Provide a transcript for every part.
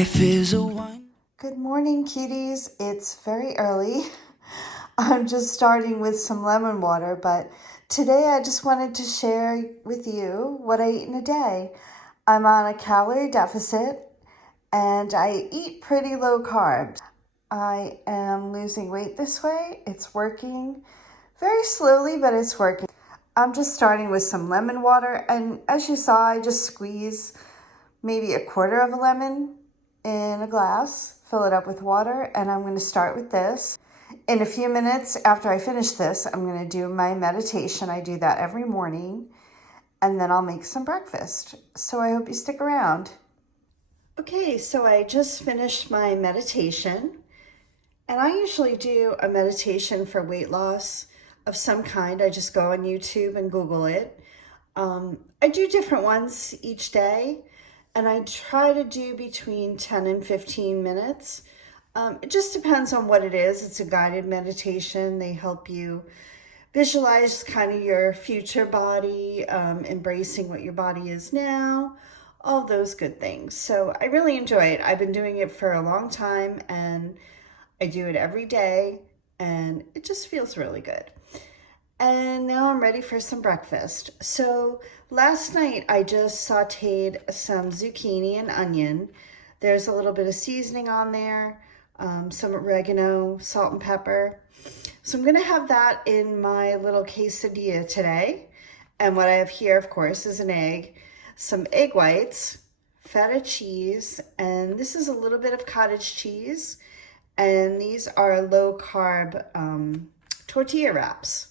Life is a one. Good morning, cuties. It's very early. I'm just starting with some lemon water, but today I just wanted to share with you what I eat in a day. I'm on a calorie deficit and I eat pretty low carbs. I am losing weight this way. It's working very slowly, but it's working. I'm just starting with some lemon water, and as you saw, I just squeeze maybe a quarter of a lemon in a glass, fill it up with water, and I'm going to start with this. In a few minutes after I finish this, I'm going to do my meditation. I do that every morning, and then I'll make some breakfast. So I hope you stick around. Okay, so I just finished my meditation, and I usually do a meditation for weight loss of some kind. I just go on YouTube and Google it. I do different ones each day, and I try to do between 10 and 15 minutes. It just depends on what it is. It's a guided meditation. They help you visualize kind of your future body, embracing what your body is now, all those good things. So I really enjoy it. I've been doing it for a long time, and I do it every day, and it just feels really good. And now I'm ready for some breakfast. So last night I just sauteed some zucchini and onion. There's a little bit of seasoning on there, some oregano, salt and pepper. So I'm gonna have that in my little quesadilla today. And what I have here, of course, is an egg, some egg whites, feta cheese, and this is a little bit of cottage cheese. And these are low carb tortilla wraps.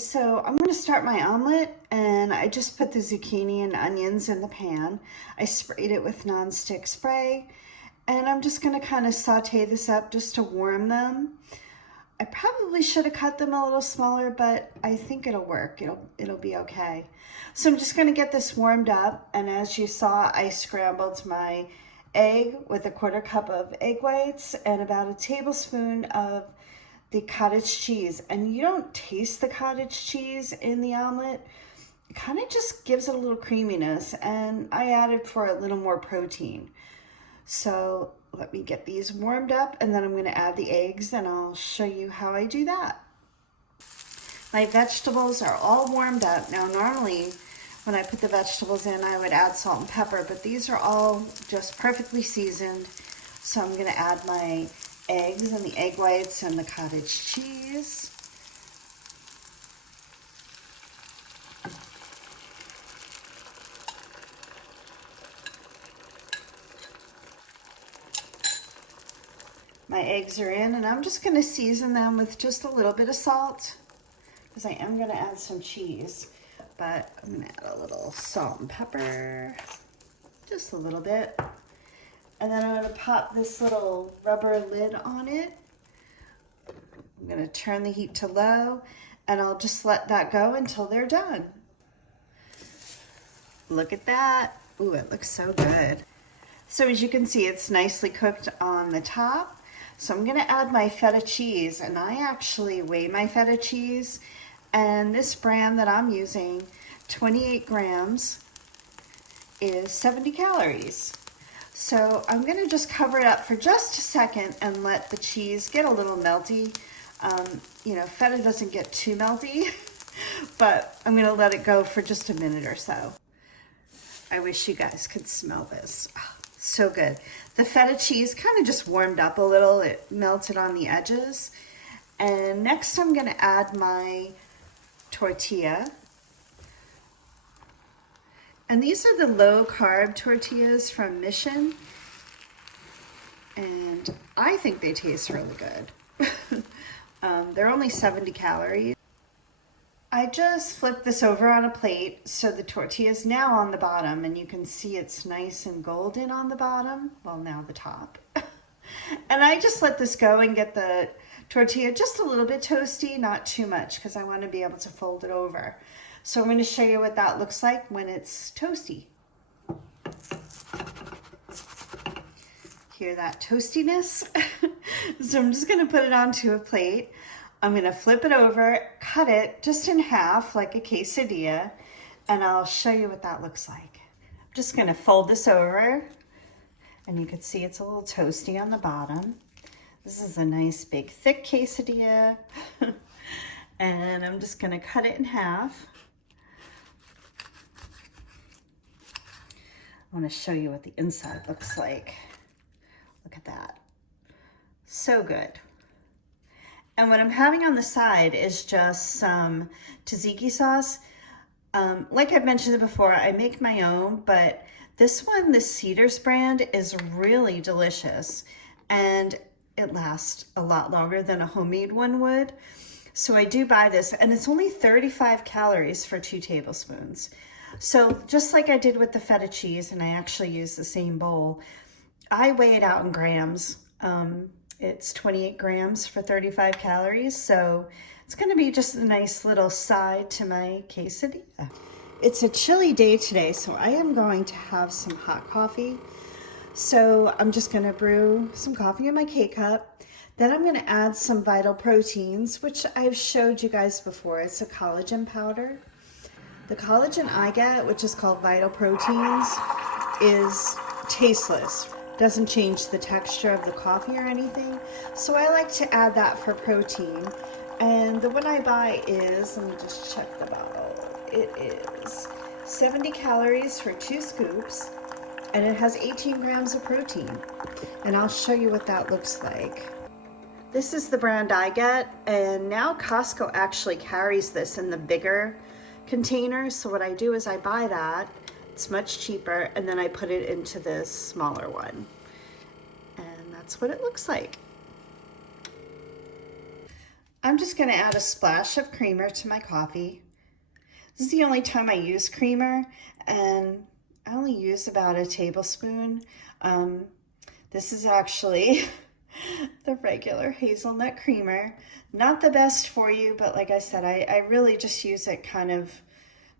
So I'm going to start my omelet, and I just put the zucchini and onions in the pan. I sprayed it with nonstick spray, and I'm just going to kind of saute this up just to warm them. I probably should have cut them a little smaller, but I think it'll work. It'll be okay. So I'm just going to get this warmed up, and as you saw, I scrambled my egg with a quarter cup of egg whites and about a tablespoon of the cottage cheese. And you don't taste the cottage cheese in the omelet. It kind of just gives it a little creaminess, and I added for a little more protein. So let me get these warmed up, and then I'm going to add the eggs, and I'll show you how I do that. My vegetables are all warmed up. Now normally when I put the vegetables in, I would add salt and pepper, but these are all just perfectly seasoned. So I'm going to add my eggs and the egg whites and the cottage cheese. My eggs are in, and I'm just going to season them with just a little bit of salt because I am going to add some cheese, but I'm going to add a little salt and pepper, just a little bit. And then I'm going to pop this little rubber lid on it. I'm going to turn the heat to low, and I'll just let that go until they're done. Look at that. Ooh, it looks so good. So as you can see, it's nicely cooked on the top. So I'm going to add my feta cheese, and I actually weigh my feta cheese, and this brand that I'm using, 28 grams, is 70 calories. So I'm going to just cover it up for just a second and let the cheese get a little melty. You know, feta doesn't get too melty, but I'm going to let it go for just a minute or so. I wish you guys could smell this. So good. The feta cheese kind of just warmed up a little. It melted on the edges. And next I'm going to add my tortilla. And these are the low carb tortillas from Mission. And I think they taste really good. They're only 70 calories. I just flipped this over on a plate so the tortilla is now on the bottom, and you can see it's nice and golden on the bottom. Well, now the top. And I just let this go and get the tortilla just a little bit toasty, not too much, because I want to be able to fold it over. So I'm going to show you what that looks like when it's toasty. Hear that toastiness? So I'm just going to put it onto a plate. I'm going to flip it over, cut it just in half like a quesadilla, and I'll show you what that looks like. I'm just going to fold this over, and you can see it's a little toasty on the bottom. This is a nice big thick quesadilla, and I'm just going to cut it in half. I want to show you what the inside looks like. Look at that. So good. And what I'm having on the side is just some tzatziki sauce. Like I've mentioned before, I make my own, but this one, the Cedars brand, is really delicious. And it lasts a lot longer than a homemade one would. So I do buy this, and it's only 35 calories for 2 tablespoons. So just like I did with the feta cheese, and I actually use the same bowl, I weigh it out in grams. It's 28 grams for 35 calories, so it's going to be just a nice little side to my quesadilla. It's a chilly day today, so I am going to have some hot coffee. So I'm just going to brew some coffee in my K-cup. Then I'm going to add some Vital Proteins, which I've showed you guys before. It's a collagen powder. The collagen I get, which is called Vital Proteins, is tasteless. Doesn't change the texture of the coffee or anything. So I like to add that for protein. And the one I buy is, let me just check the bottle. It is 70 calories for 2 scoops, and it has 18 grams of protein. And I'll show you what that looks like. This is the brand I get, and now Costco actually carries this in the bigger containers. So what I do is I buy that. It's much cheaper, and then I put it into this smaller one. And that's what it looks like. I'm just going to add a splash of creamer to my coffee. This is the only time I use creamer, and I only use about a tablespoon. This is actually the regular hazelnut creamer. Not the best for you, but like I said, I really just use it kind of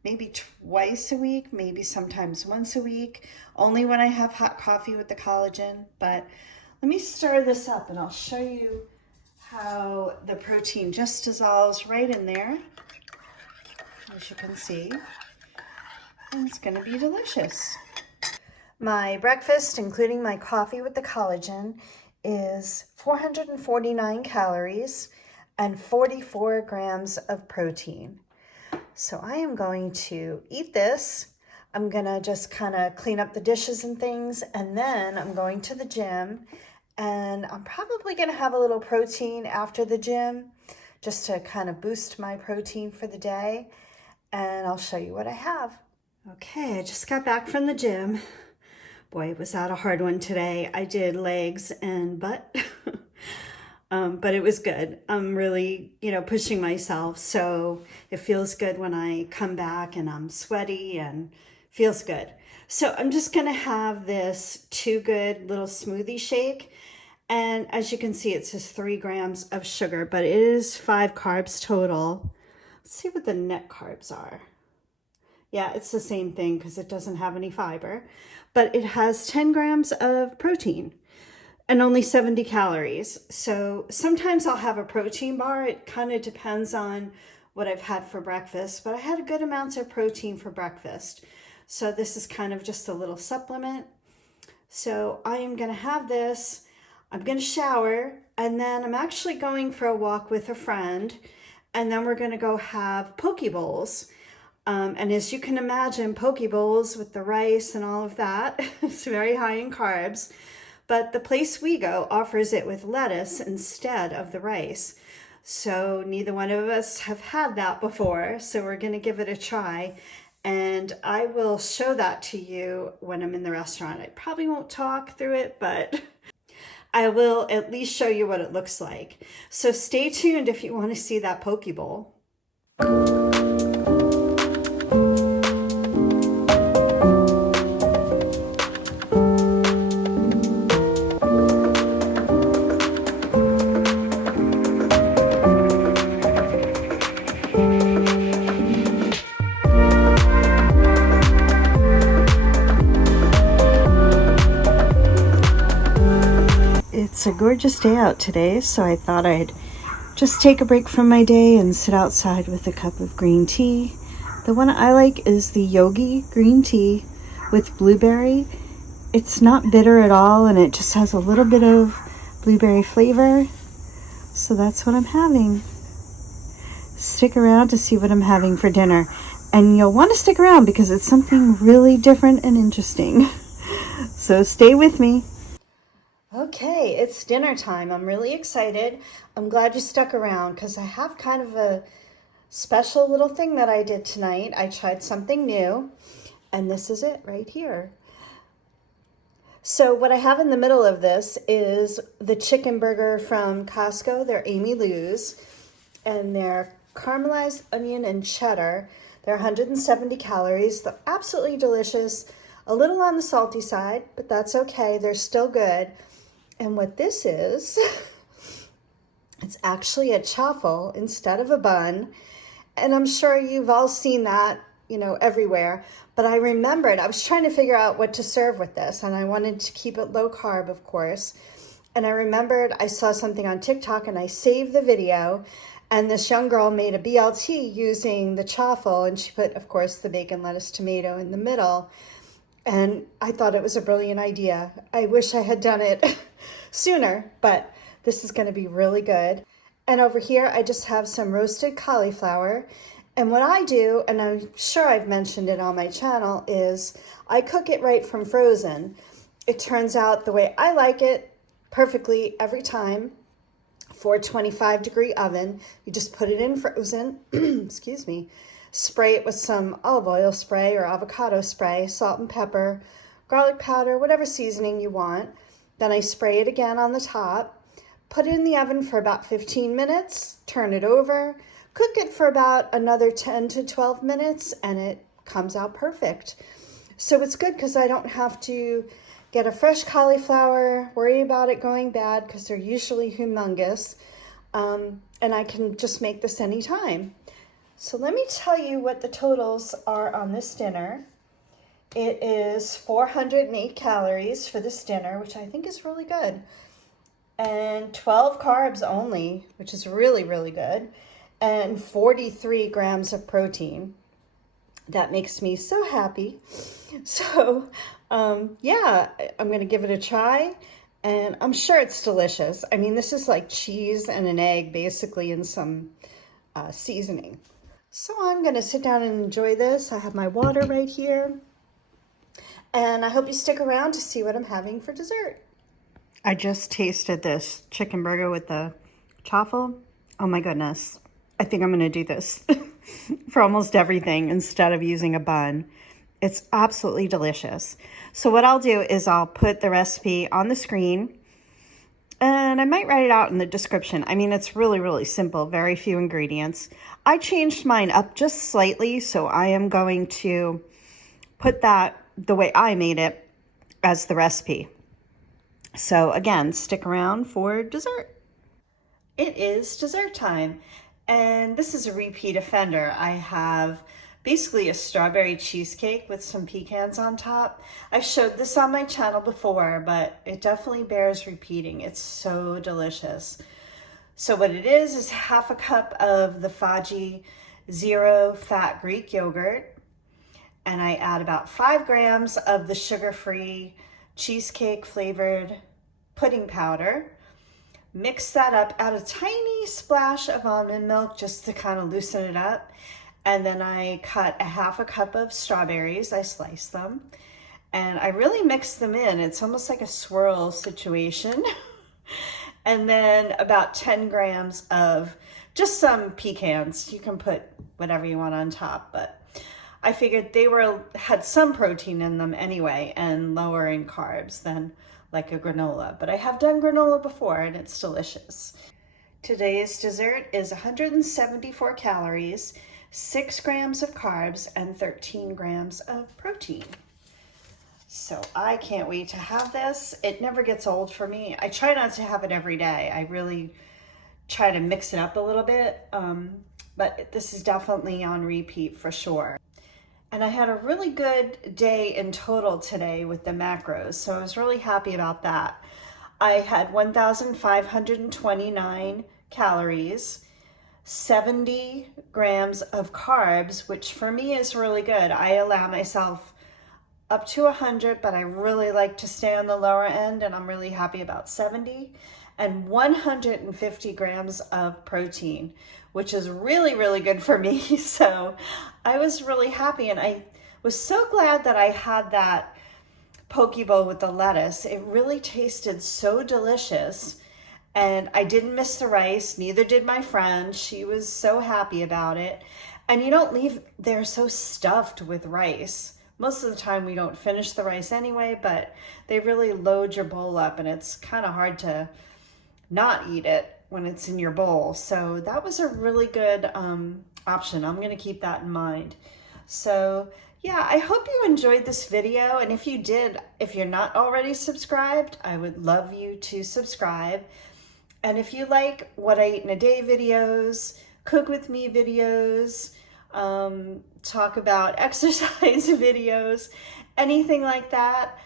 maybe twice a week, maybe sometimes once a week, only when I have hot coffee with the collagen. But let me stir this up and I'll show you how the protein just dissolves right in there, as you can see. And it's going to be delicious. My breakfast, including my coffee with the collagen, is 449 calories and 44 grams of protein. So I am going to eat this. I'm gonna just kind of clean up the dishes and things, and then I'm going to the gym, and I'm probably gonna have a little protein after the gym just to kind of boost my protein for the day, and I'll show you what I have. Okay, I just got back from the gym. Boy, was that a hard one today. I did legs and butt. But it was good. I'm really, pushing myself. So it feels good when I come back and I'm sweaty and feels good. So I'm just going to have this Too Good little smoothie shake. And as you can see, it says 3 grams of sugar, but it is 5 carbs total. Let's see what the net carbs are. Yeah, it's the same thing because it doesn't have any fiber, but it has 10 grams of protein and only 70 calories. So sometimes I'll have a protein bar. It kind of depends on what I've had for breakfast, but I had a good amount of protein for breakfast. So this is kind of just a little supplement. So I am going to have this. I'm going to shower, and then I'm actually going for a walk with a friend, and then we're going to go have poke bowls. And as you can imagine, poke bowls with the rice and all of that, it's very high in carbs. But the place we go offers it with lettuce instead of the rice. So neither one of us have had that before, so we're gonna give it a try. And I will show that to you when I'm in the restaurant. I probably won't talk through it, but I will at least show you what it looks like. So stay tuned if you want to see that poke bowl. It's a gorgeous day out today, so I thought I'd just take a break from my day and sit outside with a cup of green tea. The one I like is the Yogi green tea with blueberry. It's not bitter at all, and it just has a little bit of blueberry flavor. So that's what I'm having. Stick around to see what I'm having for dinner. And you'll want to stick around because it's something really different and interesting. So stay with me. Okay, it's dinner time. I'm really excited. I'm glad you stuck around because I have kind of a special little thing that I did tonight. I tried something new, and this is it right here. So what I have in the middle of this is the chicken burger from Costco. They're Amy Lou's, and they're caramelized onion and cheddar. They're 170 calories. They're absolutely delicious. A little on the salty side, but that's okay. They're still good. And what this is, it's actually a chaffel instead of a bun. And I'm sure you've all seen that, everywhere. But I remembered, I was trying to figure out what to serve with this, and I wanted to keep it low carb, of course. And I remembered I saw something on TikTok, and I saved the video. And this young girl made a BLT using the chaffel, and she put, of course, the bacon, lettuce, tomato in the middle. And I thought it was a brilliant idea. I wish I had done it sooner, but this is going to be really good. And over here, I just have some roasted cauliflower. And what I do, and I'm sure I've mentioned it on my channel, is I cook it right from frozen. It turns out the way I like it perfectly every time. 425-degree oven. You just put it in frozen, excuse me. Spray it with some olive oil spray or avocado spray, salt and pepper, garlic powder, whatever seasoning you want. Then I spray it again on the top, put it in the oven for about 15 minutes, turn it over, cook it for about another 10 to 12 minutes, and it comes out perfect. So it's good because I don't have to get a fresh cauliflower, worry about it going bad because they're usually humongous, and I can just make this anytime. So let me tell you what the totals are on this dinner. It is 408 calories for this dinner, which I think is really good. And 12 carbs only, which is really, really good. And 43 grams of protein. That makes me so happy. So, yeah, I'm going to give it a try. And I'm sure it's delicious. I mean, this is like cheese and an egg, basically, in some seasoning. So I'm going to sit down and enjoy this. I have my water right here. And I hope you stick around to see what I'm having for dessert. I just tasted this chicken burger with the chaffel. Oh my goodness. I think I'm going to do this for almost everything instead of using a bun. It's absolutely delicious. So what I'll do is I'll put the recipe on the screen. And I might write it out in the description. I mean, it's really, really simple. Very few ingredients. I changed mine up just slightly, so I am going to put that the way I made it as the recipe. So again, stick around for dessert. It is dessert time, and this is a repeat offender. I have basically a strawberry cheesecake with some pecans on top. I've showed this on my channel before, but it definitely bears repeating. It's so delicious. So what it is half a cup of the Faggi zero fat Greek yogurt, and I add about 5 grams of the sugar-free cheesecake flavored pudding powder. Mix that up, add a tiny splash of almond milk just to kind of loosen it up. And then I cut a half a cup of strawberries. I sliced them and I really mixed them in. It's almost like a swirl situation. And then about 10 grams of just some pecans. You can put whatever you want on top, but I figured they had some protein in them anyway and lower in carbs than like a granola. But I have done granola before and it's delicious. Today's dessert is 174 calories, 6 grams of carbs, and 13 grams of protein. So I can't wait to have this. It never gets old for me. I try not to have it every day. I really try to mix it up a little bit, but this is definitely on repeat for sure. And I had a really good day in total today with the macros, so I was really happy about that. I had 1,529 calories, 70 grams of carbs, which for me is really good. I allow myself up to 100, but I really like to stay on the lower end, and I'm really happy about 70, and 150 grams of protein, which is really, really good for me. So I was really happy, and I was so glad that I had that poke bowl with the lettuce. It really tasted so delicious, and I didn't miss the rice. Neither did my friend. She was so happy about it. And you don't leave there so stuffed with rice. Most of the time we don't finish the rice anyway, but they really load your bowl up, and it's kind of hard to not eat it when it's in your bowl. So that was a really good option. I'm going to keep that in mind. So yeah, I hope you enjoyed this video. And if you did, if you're not already subscribed, I would love you to subscribe. And if you like what I eat in a day videos, cook with me videos, talk about exercise videos, anything like that,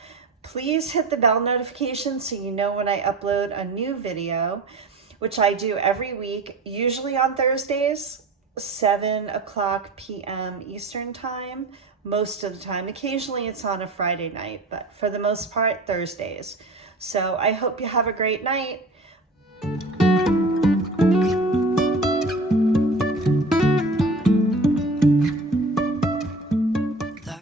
please hit the bell notification so you know when I upload a new video, which I do every week, usually on Thursdays, 7:00 p.m. Eastern time, most of the time. Occasionally it's on a Friday night, but for the most part, Thursdays. So I hope you have a great night.